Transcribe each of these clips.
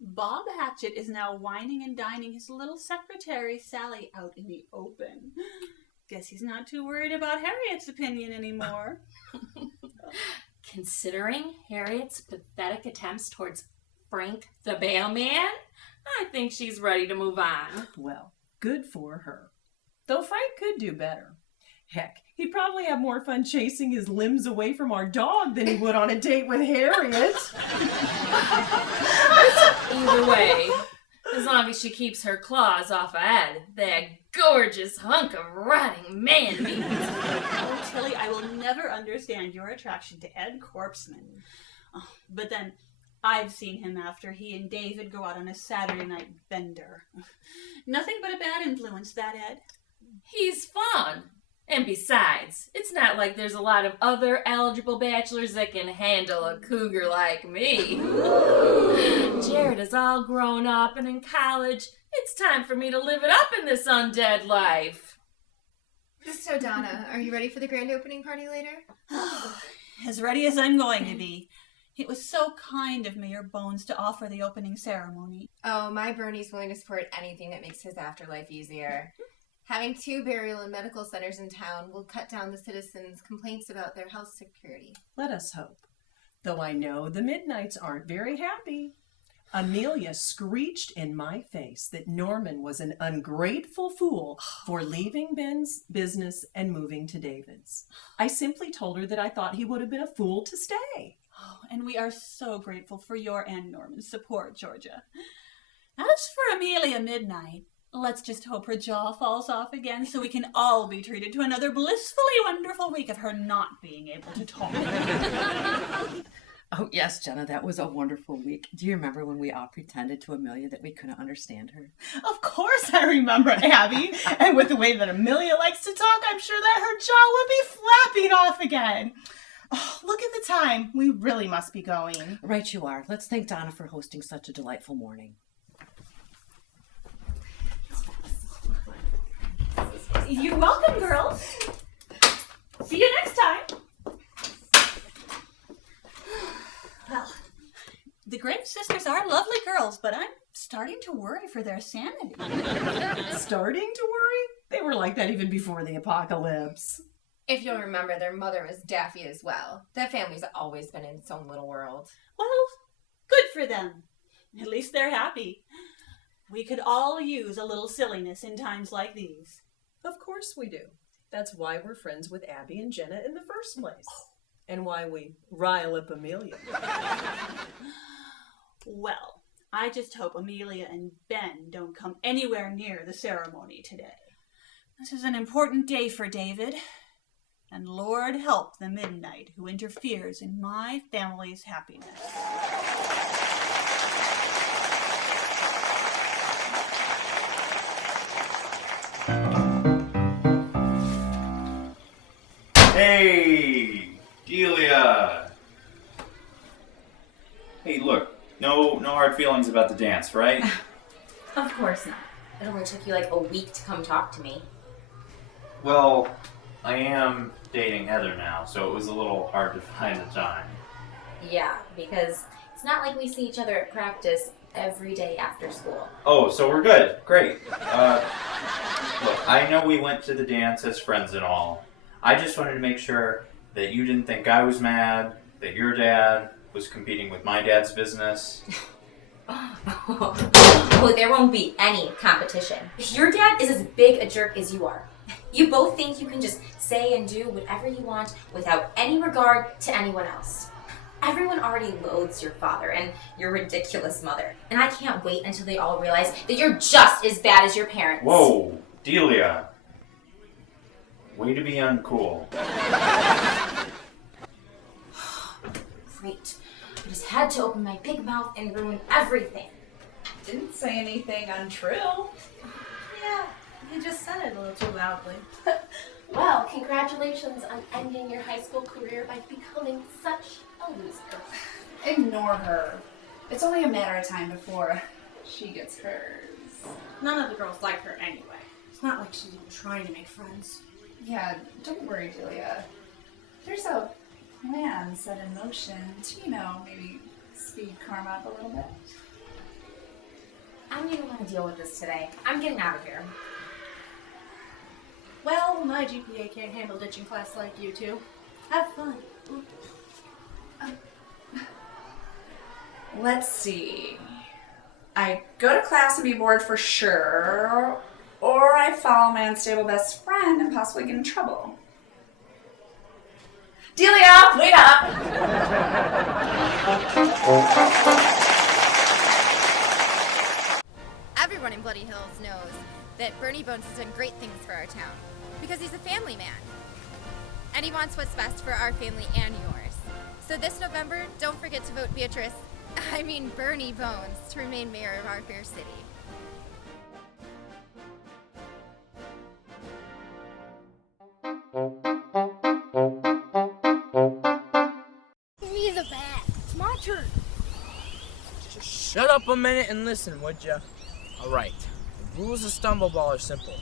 Bob Hatchett is now whining and dining his little secretary, Sally, out in the open. Guess he's not too worried about Harriet's opinion anymore. Considering Harriet's pathetic attempts towards Frank the Bellman, I think she's ready to move on. Well, good for her. Though Frank could do better. Heck, he'd probably have more fun chasing his limbs away from our dog than he would on a date with Harriet. Either way, as long as she keeps her claws off of Ed, that gorgeous hunk of rotting man meat. Oh, Tilly, I will never understand your attraction to Ed Corpseman. Oh, but then, I've seen him after he and David go out on a Saturday night bender. Nothing but a bad influence, that Ed. He's fun. And besides, it's not like there's a lot of other eligible bachelors that can handle a cougar like me. Jared is all grown up and in college. It's time for me to live it up in this undead life. So, Donna, are you ready for the grand opening party later? As ready as I'm going to be. It was so kind of Mayor Bones to offer the opening ceremony. Oh, my Bernie's willing to support anything that makes his afterlife easier. Having 2 burial and medical centers in town will cut down the citizens' complaints about their health security. Let us hope. Though I know the Midnights aren't very happy. Amelia screeched in my face that Norman was an ungrateful fool for leaving Ben's business and moving to David's. I simply told her that I thought he would have been a fool to stay. Oh, and we are so grateful for your and Norman's support, Georgia. As for Amelia Midnight, let's just hope her jaw falls off again so we can all be treated to another blissfully wonderful week of her not being able to talk. Oh, yes, Jenna, that was a wonderful week. Do you remember when we all pretended to Amelia that we couldn't understand her? Of course I remember, Abby. And with the way that Amelia likes to talk, I'm sure that her jaw will be flapping off again. Oh, look at the time. We really must be going. Right you are. Let's thank Donna for hosting such a delightful morning. You're welcome, girls. See you next time. Well, the Grape sisters are lovely girls, but I'm starting to worry for their sanity. Starting to worry? They were like that even before the apocalypse. If you'll remember, their mother was Daffy as well. That family's always been in its own little world. Well, good for them. At least they're happy. We could all use a little silliness in times like these. Of course we do. That's why we're friends with Abby and Jenna in the first place. And why we rile up Amelia. Well, I just hope Amelia and Ben don't come anywhere near the ceremony today. This is an important day for David. And Lord help the Midnight who interferes in my family's happiness. Hey, Delia. Hey, look, no hard feelings about the dance, right? Of course not. It only took you like a week to come talk to me. Well, I am dating Heather now, so it was a little hard to find the time. Yeah, because it's not like we see each other at practice every day after school. Oh, so we're good. Great. Look, I know we went to the dance as friends and all. I just wanted to make sure that you didn't think I was mad, that your dad was competing with my dad's business. Oh, there won't be any competition. Your dad is as big a jerk as you are. You both think you can just say and do whatever you want without any regard to anyone else. Everyone already loathes your father and your ridiculous mother. And I can't wait until they all realize that you're just as bad as your parents. Whoa, Delia. Way to be uncool. Great. I just had to open my big mouth and ruin everything. Didn't say anything untrue. Yeah, you just said it a little too loudly. Well, congratulations on ending your high school career by becoming such a loser. Ignore her. It's only a matter of time before she gets hers. None of the girls like her anyway. It's not like she's even trying to make friends. Yeah, don't worry, Julia. There's a plan set in motion to, maybe speed karma up a little bit. I don't even want to deal with this today. I'm getting out of here. Well, my GPA can't handle ditching class like you two. Have fun. Let's see. I go to class and be bored for sure, or I follow my unstable best friend and possibly get in trouble. Delia, wait up! Everyone in Bloody Hills knows that Bernie Bones has done great things for our town because he's a family man. And he wants what's best for our family and yours. So this November, don't forget to vote Bernie Bones to remain mayor of our fair city. Give me the bat. It's my turn. Just shut up a minute and listen, would ya? Alright, the rules of Stumble Ball are simple.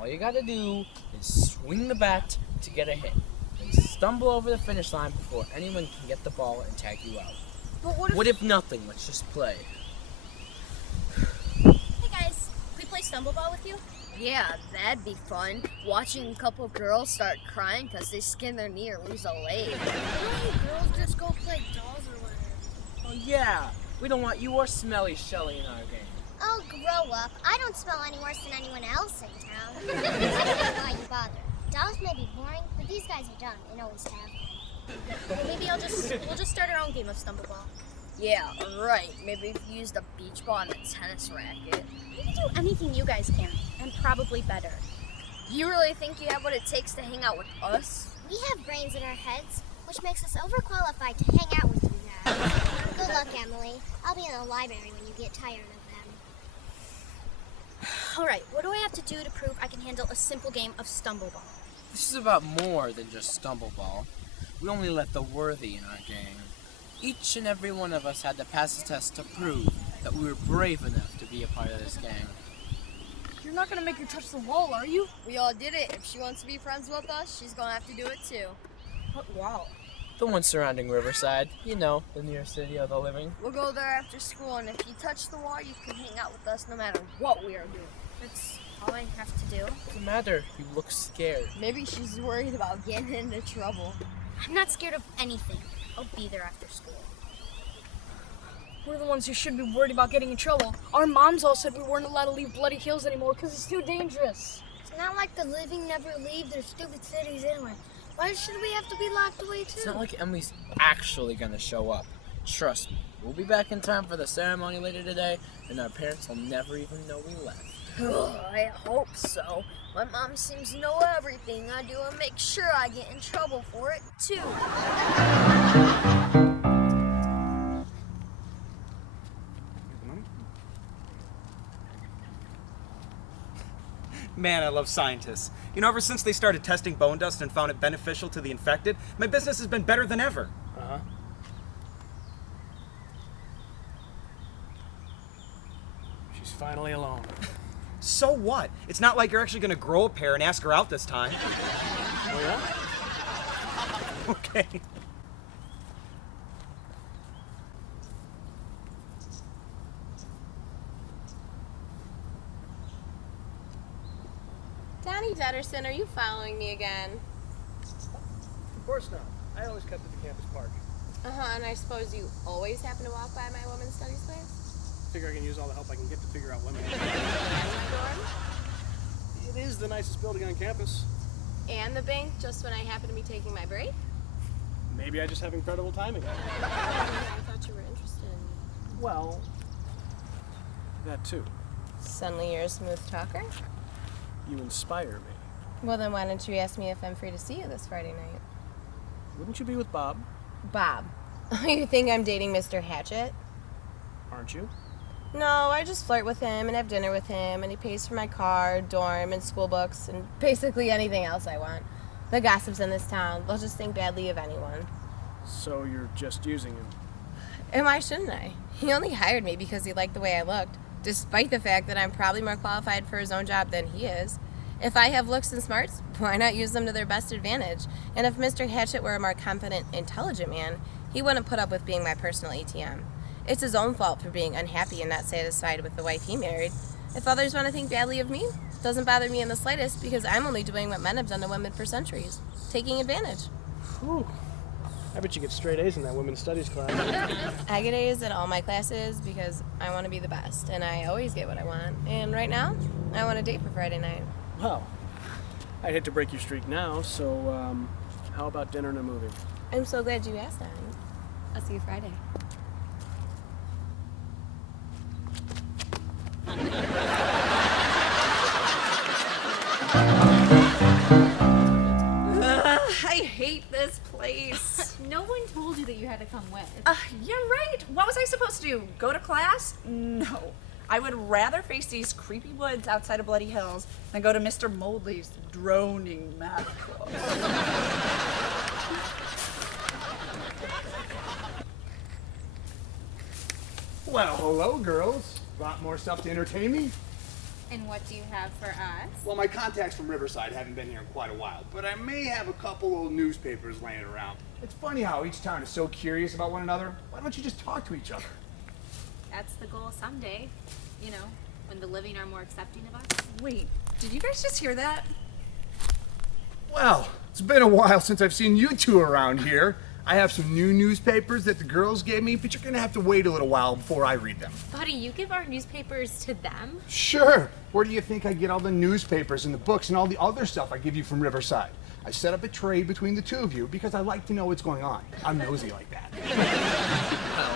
All you gotta do is swing the bat to get a hit, and stumble over the finish line before anyone can get the ball and tag you out. But what if nothing? Let's just play. Hey guys, can we play Stumble Ball with you? Yeah, that'd be fun. Watching a couple girls start crying because they skin their knee or lose a leg. Hey, girls, just go play dolls or whatever. Oh yeah, we don't want you or Smelly Shelly in our game. Oh, grow up. I don't smell any worse than anyone else in town. I don't know why you bother. Dolls may be boring, but these guys are dumb and always have been. Well, maybe we'll just start our own game of Stumble Ball. Yeah, right. Maybe if you use the beach ball and a tennis racket. We can do anything you guys can, and probably better. You really think you have what it takes to hang out with us? We have brains in our heads, which makes us overqualified to hang out with you guys. Good luck, Emily. I'll be in the library when you get tired of them. Alright, what do I have to do to prove I can handle a simple game of Stumble Ball? This is about more than just Stumble Ball. We only let the worthy in our gang. Each and every one of us had to pass a test to prove that we were brave enough to be a part of this gang. You're not gonna make her touch the wall, are you? We all did it. If she wants to be friends with us, she's gonna have to do it too. What wall? The one surrounding Riverside. You know, the near city of the living. We'll go there after school, and if you touch the wall, you can hang out with us no matter what we are doing. That's all I have to do? What's the matter? You look scared. Maybe she's worried about getting into trouble. I'm not scared of anything. I'll be there after school. We're the ones who should be worried about getting in trouble. Our moms all said we weren't allowed to leave Bloody Hills anymore because it's too dangerous. It's not like the living never leave their stupid cities anyway. Why should we have to be locked away too? It's not like Emily's actually gonna show up. Trust me, we'll be back in time for the ceremony later today, and our parents will never even know we left. I hope so. My mom seems to know everything I do and make sure I get in trouble for it, too. Man, I love scientists. You know, ever since they started testing bone dust and found it beneficial to the infected, my business has been better than ever. Uh-huh. She's finally alone. So what? It's not like you're actually going to grow a pair and ask her out this time. Oh, yeah? Okay. Danny Deaderson, are you following me again? Of course not. I always kept at the campus park. And I suppose you always happen to walk by my women's studies place? Figure I can use all the help I can get to figure out women. It is the nicest building on campus. And the bank, just when I happen to be taking my break? Maybe I just have incredible timing. I thought you were interested in me. Well, that too. Suddenly you're a smooth talker? You inspire me. Well, then why don't you ask me if I'm free to see you this Friday night? Wouldn't you be with Bob? Bob. You think I'm dating Mr. Hatchet? Aren't you? No, I just flirt with him and have dinner with him, and he pays for my car, dorm, and school books, and basically anything else I want. The gossips in this town, they'll just think badly of anyone. So you're just using him? And why shouldn't I? He only hired me because he liked the way I looked, despite the fact that I'm probably more qualified for his own job than he is. If I have looks and smarts, why not use them to their best advantage? And if Mr. Hatchet were a more confident, intelligent man, he wouldn't put up with being my personal ATM. It's his own fault for being unhappy and not satisfied with the wife he married. If others want to think badly of me, it doesn't bother me in the slightest because I'm only doing what men have done to women for centuries, taking advantage. Whew. I bet you get straight A's in that women's studies class. I get A's in all my classes because I want to be the best, and I always get what I want. And right now, I want a date for Friday night. Well, I'd hate to break your streak now, so how about dinner and a movie? I'm so glad you asked that. I'll see you Friday. I hate this place. No one told you that you had to come with. You're right. What was I supposed to do? Go to class? No. I would rather face these creepy woods outside of Bloody Hills than go to Mr. Moldley's droning math class. Well, hello, girls. Got more stuff to entertain me? And what do you have for us? Well, my contacts from Riverside haven't been here in quite a while, but I may have a couple old newspapers laying around. It's funny how each town is so curious about one another. Why don't you just talk to each other? That's the goal someday. You know, when the living are more accepting of us. Wait, did you guys just hear that? Well, it's been a while since I've seen you two around here. I have some new newspapers that the girls gave me, but you're gonna have to wait a little while before I read them. Buddy, you give our newspapers to them? Sure. Where do you think I get all the newspapers and the books and all the other stuff I give you from Riverside? I set up a trade between the two of you because I like to know what's going on. I'm nosy like that. Well,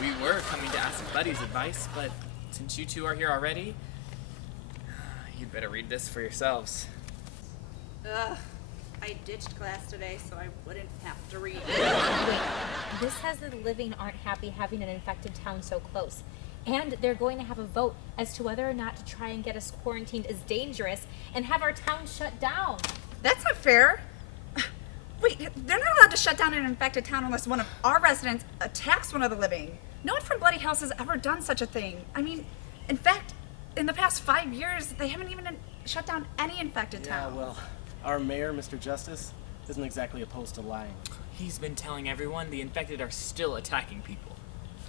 we were coming to ask Buddy's advice, but since you two are here already, you'd better read this for yourselves. I ditched class today so I wouldn't have to read. Wait, this says that the living aren't happy having an infected town so close. And they're going to have a vote as to whether or not to try and get us quarantined is dangerous and have our town shut down. That's not fair. Wait, they're not allowed to shut down an infected town unless one of our residents attacks one of the living. No one from Bloody Hills has ever done such a thing. I mean, in fact, in the past 5 years, they haven't even shut down any infected town. Yeah, well, our mayor, Mr. Justice, isn't exactly opposed to lying. He's been telling everyone the infected are still attacking people.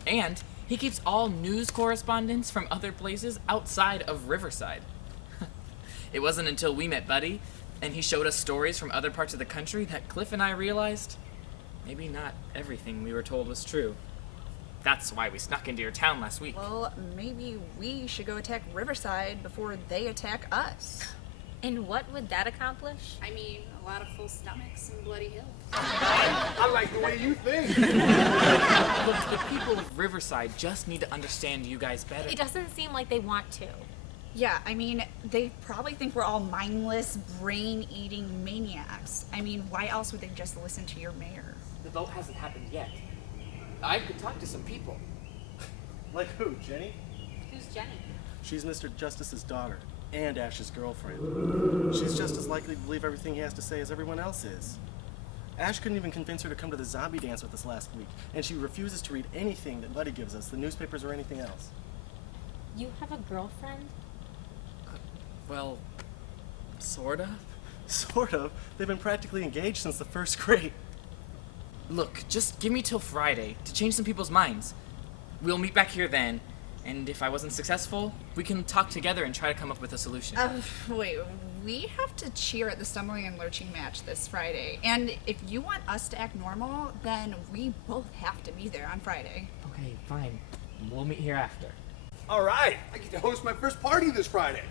And he keeps all news correspondents from other places outside of Riverside. It wasn't until we met Buddy and he showed us stories from other parts of the country that Cliff and I realized maybe not everything we were told was true. That's why we snuck into your town last week. Well, maybe we should go attack Riverside before they attack us. And what would that accomplish? I mean, a lot of full stomachs in Bloody Hill. I like the way you think. Look, the people of Riverside just need to understand you guys better. It doesn't seem like they want to. Yeah, I mean, they probably think we're all mindless, brain-eating maniacs. I mean, why else would they just listen to your mayor? The vote hasn't happened yet. I could talk to some people. Like who, Jenny? Who's Jenny? She's Mr. Justice's daughter and Ash's girlfriend. She's just as likely to believe everything he has to say as everyone else is. Ash couldn't even convince her to come to the zombie dance with us last week, and she refuses to read anything that Buddy gives us, the newspapers or anything else. You have a girlfriend? Well, sort of. Sort of? They've been practically engaged since the first grade. Look, just give me till Friday to change some people's minds. We'll meet back here then, and if I wasn't successful, we can talk together and try to come up with a solution. Wait, we have to cheer at the stumbling and lurching match this Friday. And if you want us to act normal, then we both have to be there on Friday. Okay, fine. We'll meet here after. All right, I get to host my first party this Friday.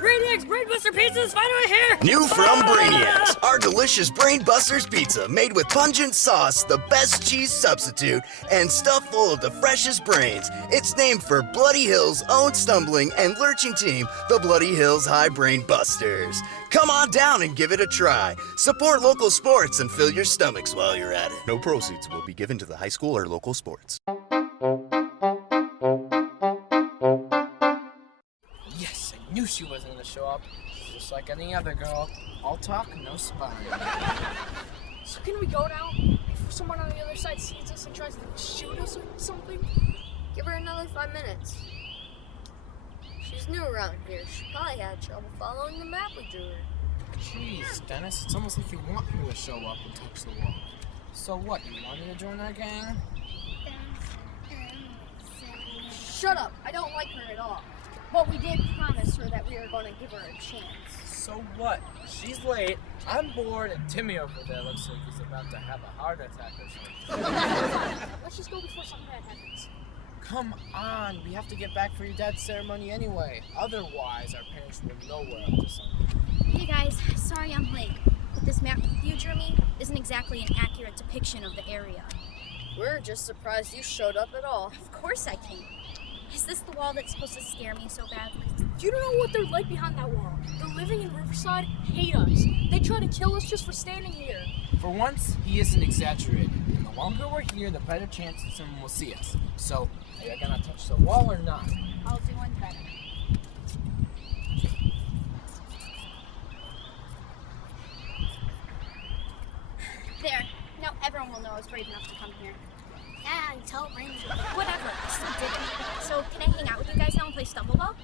Brainiacs Brainbuster Pizzas finally here! New from Brainiacs, our delicious Brainbusters pizza made with pungent sauce, the best cheese substitute, and stuffed full of the freshest brains. It's named for Bloody Hill's own stumbling and lurching team, the Bloody Hills High Brainbusters. Come on down and give it a try. Support local sports and fill your stomachs while you're at it. No proceeds will be given to the high school or local sports. Yes, I knew she wasn't gonna show up. Just like any other girl. All talk, no spine. So can we go now? Before someone on the other side sees us and tries to shoot us or something? Give her another 5 minutes. She's new around here. She probably had trouble following the map we drew her. Jeez, Dennis, it's almost like you want her to show up and touch the wall. So what, you want her to join our gang? Shut up! I don't like her at all. But we did promise her that we were going to give her a chance. So what? She's late, I'm bored, and Timmy over there looks like he's about to have a heart attack or something. Let's just go before something bad happens. Come on, we have to get back for your dad's ceremony anyway. Otherwise, our parents will know we're up to something. Hey guys, sorry I'm late, but this map you drew me isn't exactly an accurate depiction of the area. We're just surprised you showed up at all. Of course I came. Is this the wall that's supposed to scare me so badly? You don't know what they're like behind that wall. The living in Riverside hate us. They try to kill us just for standing here. For once, he isn't exaggerating. And the longer we're here, the better chance that someone will see us. So, are you gonna touch the wall or not? I'll do one better. There. Now everyone will know I was brave enough to come here. Yeah, tell Ranger. Whatever, I still did it. So, can I hang out with you guys now and play Stumbleball?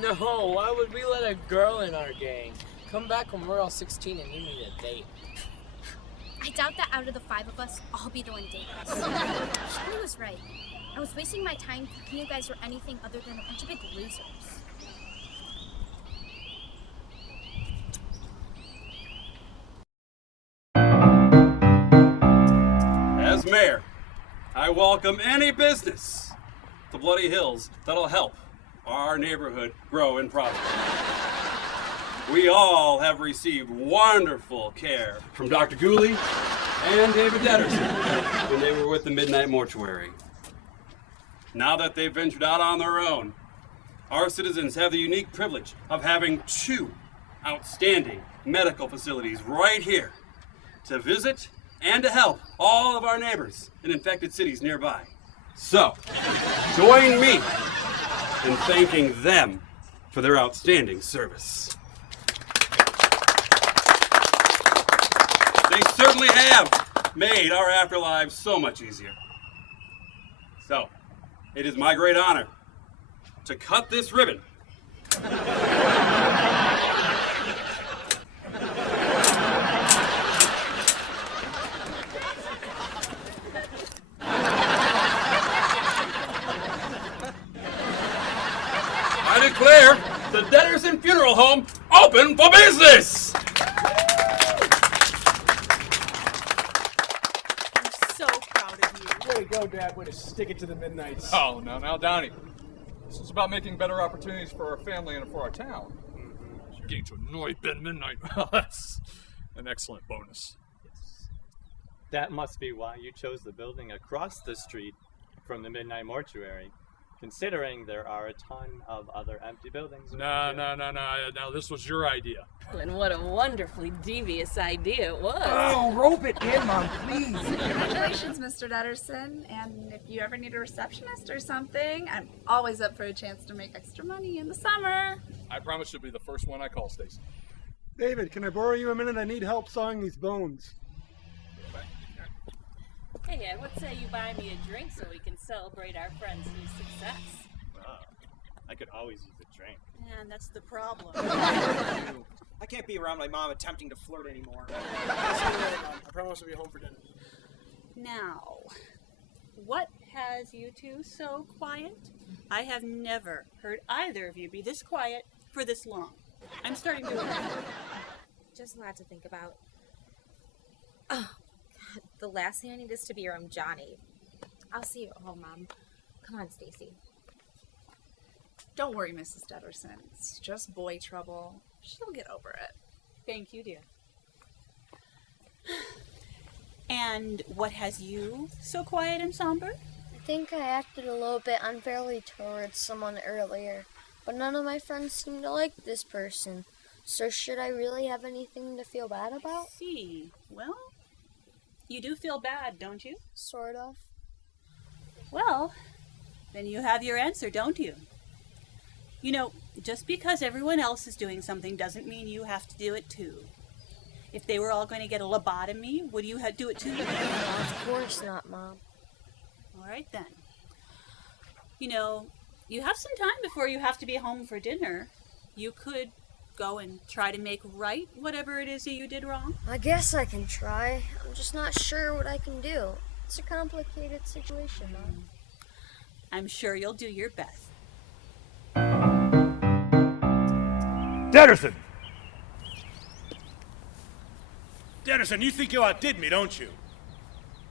No, why would we let a girl in our gang? Come back when we're all 16 and you need a date. I doubt that out of the 5 of us, I'll be the one dating us. She was right. I was wasting my time thinking you guys were anything other than a bunch of big losers. As mayor, I welcome any business to Bloody Hills that'll help our neighborhood grow and prosper. We all have received wonderful care from Dr. Ghoulie and David Deaderson when they were with the Midnight Mortuary. Now that they've ventured out on their own, our citizens have the unique privilege of having 2 outstanding medical facilities right here to visit and to help all of our neighbors in infected cities nearby. So, join me in thanking them for their outstanding service. They certainly have made our afterlives so much easier. So, it is my great honor to cut this ribbon. I declare the Deaderson Funeral Home open for business! I'm so proud of you. Way to go, Dad. Way to stick it to the Midnights. Oh, now, Donnie. This is about making better opportunities for our family and for our town. You're getting to annoy Ben Midnight. Well, that's an excellent bonus. That must be why you chose the building across the street from the Midnight Mortuary, considering there are a ton of other empty buildings. No. Now, this was your idea. And what a wonderfully devious idea it was. Oh, rope it in, Mom, please. Congratulations, Mr. Deaderson. And if you ever need a receptionist or something, I'm always up for a chance to make extra money in the summer. I promise you'll be the first one I call, Stacy. David, can I borrow you a minute? I need help sawing these bones. Hey, Ed, what say you buy me a drink so we can celebrate our friend's new success? I could always use a drink. Man, that's the problem. I can't be around my mom attempting to flirt anymore. I promise I'll be home for dinner. Now, what has you two so quiet? I have never heard either of you be this quiet for this long. I'm starting to worry. Just a lot to think about. Oh, God. The last thing I need is to be around Johnny. I'll see you at home, Mom. Come on, Stacy. Don't worry, Mrs. Deaderson. It's just boy trouble. She'll get over it. Thank you, dear. And what has you so quiet and somber? I think I acted a little bit unfairly towards someone earlier, but none of my friends seem to like this person. So should I really have anything to feel bad about? See, well, you do feel bad, don't you? Sort of. Well, then you have your answer, don't you? You know, just because everyone else is doing something doesn't mean you have to do it too. If they were all going to get a lobotomy, would you do it too? Of course not, Mom. All right then. You know, you have some time before you have to be home for dinner. You could go and try to make right whatever it is that you did wrong. I guess I can try. I'm just not sure what I can do. It's a complicated situation, Mom. I'm sure you'll do your best. Deaderson! Deaderson, you think you outdid me, don't you?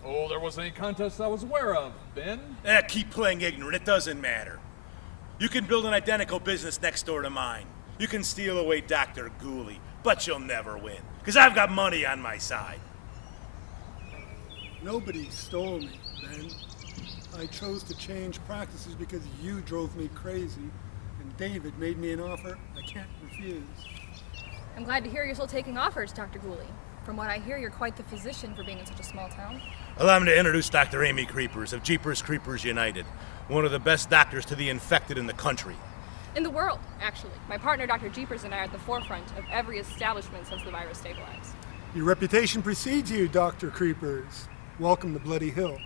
Oh, there wasn't any contest I was aware of, Ben. Keep playing ignorant. It doesn't matter. You can build an identical business next door to mine. You can steal away Dr. Ghoulie, but you'll never win, because I've got money on my side. Nobody stole me, Ben. I chose to change practices because you drove me crazy, and David made me an offer I can't refuse. I'm glad to hear you're still taking offers, Dr. Ghoulie. From what I hear, you're quite the physician for being in such a small town. Allow me to introduce Dr. Amy Creepers of Jeepers Creepers United, one of the best doctors to the infected in the country. In the world, actually. My partner, Dr. Jeepers, and I are at the forefront of every establishment since the virus stabilized. Your reputation precedes you, Dr. Creepers. Welcome to Bloody Hills.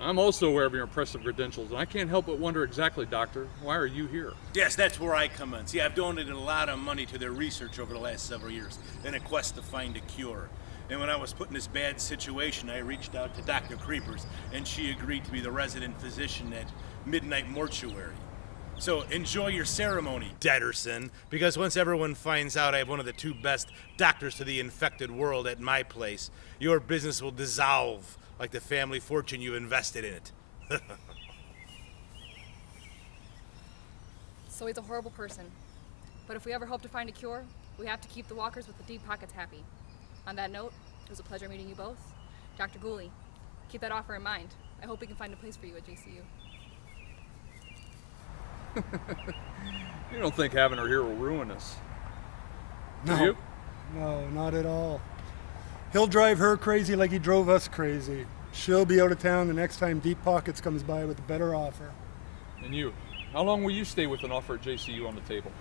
I'm also aware of your impressive credentials, and I can't help but wonder exactly, Doctor, why are you here? Yes, that's where I come in. See, I've donated a lot of money to their research over the last several years in a quest to find a cure. And when I was put in this bad situation, I reached out to Dr. Creepers, and she agreed to be the resident physician at Midnight Mortuary. So enjoy your ceremony, Deaderson, because once everyone finds out I have one of the two best doctors to the infected world at my place, your business will dissolve like the family fortune you invested in it. So he's a horrible person. But if we ever hope to find a cure, we have to keep the walkers with the deep pockets happy. On that note, it was a pleasure meeting you both. Dr. Ghoulie, keep that offer in mind. I hope we can find a place for you at JCU. You don't think having her here will ruin us? No. Do you? No, not at all. He'll drive her crazy like he drove us crazy. She'll be out of town the next time Deep Pockets comes by with a better offer. And you? How long will you stay with an offer at JCU on the table?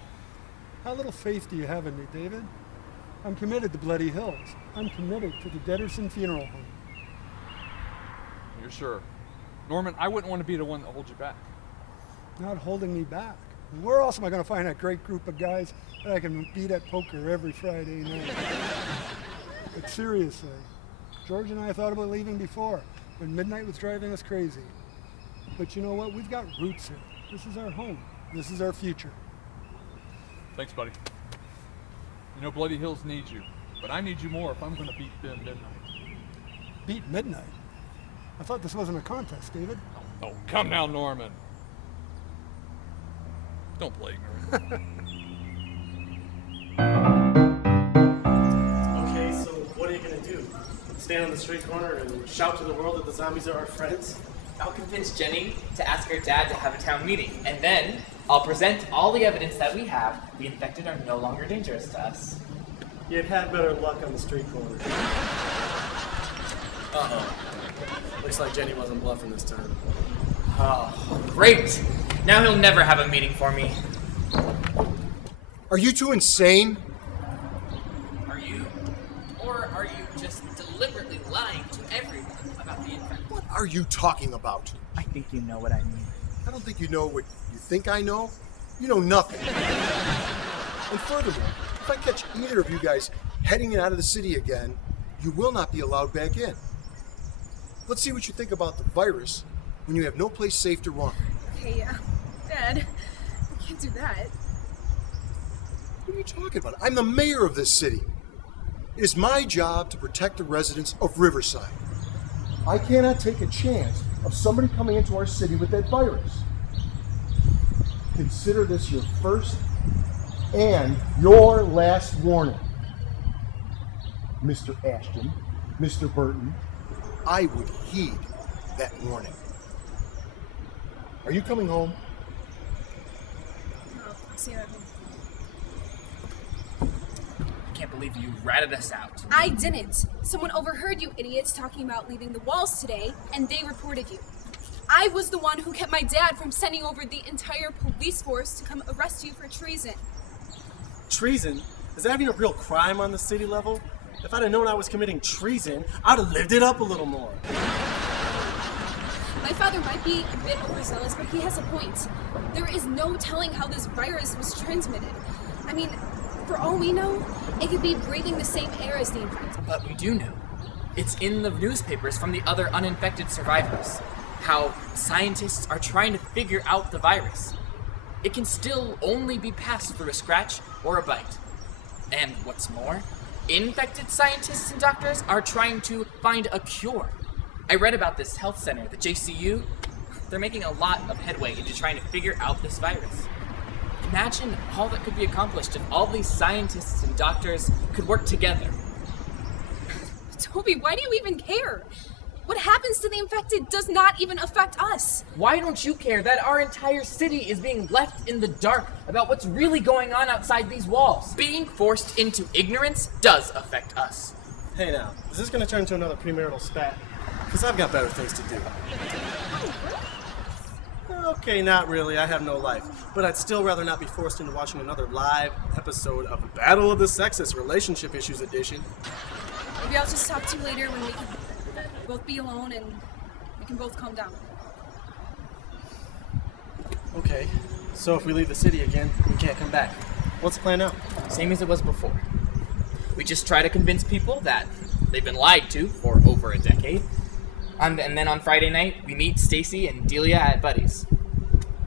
How little faith do you have in me, David? I'm committed to Bloody Hills. I'm committed to the Deaderson Funeral Home. You're sure? Norman, I wouldn't want to be the one that holds you back. Not holding me back. Where else am I going to find that great group of guys that I can beat at poker every Friday night? But seriously, George and I thought about leaving before, when Midnight was driving us crazy. But you know what? We've got roots here. This is our home. This is our future. Thanks, buddy. You know, Bloody Hills needs you, but I need you more if I'm going to beat Midnight. Beat Midnight? I thought this wasn't a contest, David. Oh, come now, Norman. Don't play ignorant. Okay, so what are you gonna do? Stand on the street corner and shout to the world that the zombies are our friends? I'll convince Jenny to ask her dad to have a town meeting, and then I'll present all the evidence that we have. The infected are no longer dangerous to us. You'd had better luck on the street corner. Uh-oh. Looks like Jenny wasn't bluffing this time. Oh, great! Now he'll never have a meeting for me. Are you two insane? Are you? Or are you just deliberately lying to everyone about the infected? What are you talking about? I think you know what I mean. I don't think you know what you think I know. You know nothing. And furthermore, if I catch either of you guys heading out of the city again, you will not be allowed back in. Let's see what you think about the virus when you have no place safe to run. Hey, Dad, we can't do that. What are you talking about? I'm the mayor of this city. It is my job to protect the residents of Riverside. I cannot take a chance of somebody coming into our city with that virus. Consider this your first and your last warning. Mr. Ashton, Mr. Burton, I would heed that warning. Are you coming home? No, I'll see you at home. I can't believe you ratted us out. I didn't. Someone overheard you idiots talking about leaving the walls today, and they reported you. I was the one who kept my dad from sending over the entire police force to come arrest you for treason. Treason? Is that even a real crime on the city level? If I'd have known I was committing treason, I'd have lived it up a little more. My father might be a bit overzealous, but he has a point. There is no telling how this virus was transmitted. I mean, for all we know, it could be breathing the same air as the infected. But we do know. It's in the newspapers from the other uninfected survivors. How scientists are trying to figure out the virus. It can still only be passed through a scratch or a bite. And what's more, infected scientists and doctors are trying to find a cure. I read about this health center, the JCU. They're making a lot of headway into trying to figure out this virus. Imagine all that could be accomplished if all these scientists and doctors could work together. Toby, why do you even care? What happens to the infected does not even affect us. Why don't you care that our entire city is being left in the dark about what's really going on outside these walls? Being forced into ignorance does affect us. Hey now, is this gonna turn into another premarital spat? Because I've got better things to do. Okay, not really, I have no life. But I'd still rather not be forced into watching another live episode of the Battle of the Sexes Relationship Issues Edition. Maybe I'll just talk to you later when we can both be alone and we can both calm down. Okay, so if we leave the city again, we can't come back. What's the plan now? Same as it was before. We just try to convince people that they've been lied to for over a decade. And then on Friday night, we meet Stacy and Delia at Buddy's.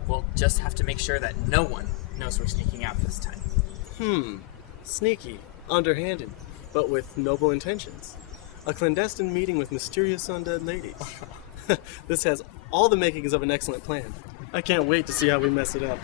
We'll just have to make sure that no one knows we're sneaking out this time. Sneaky, underhanded, but with noble intentions. A clandestine meeting with mysterious undead ladies. This has all the makings of an excellent plan. I can't wait to see how we mess it up.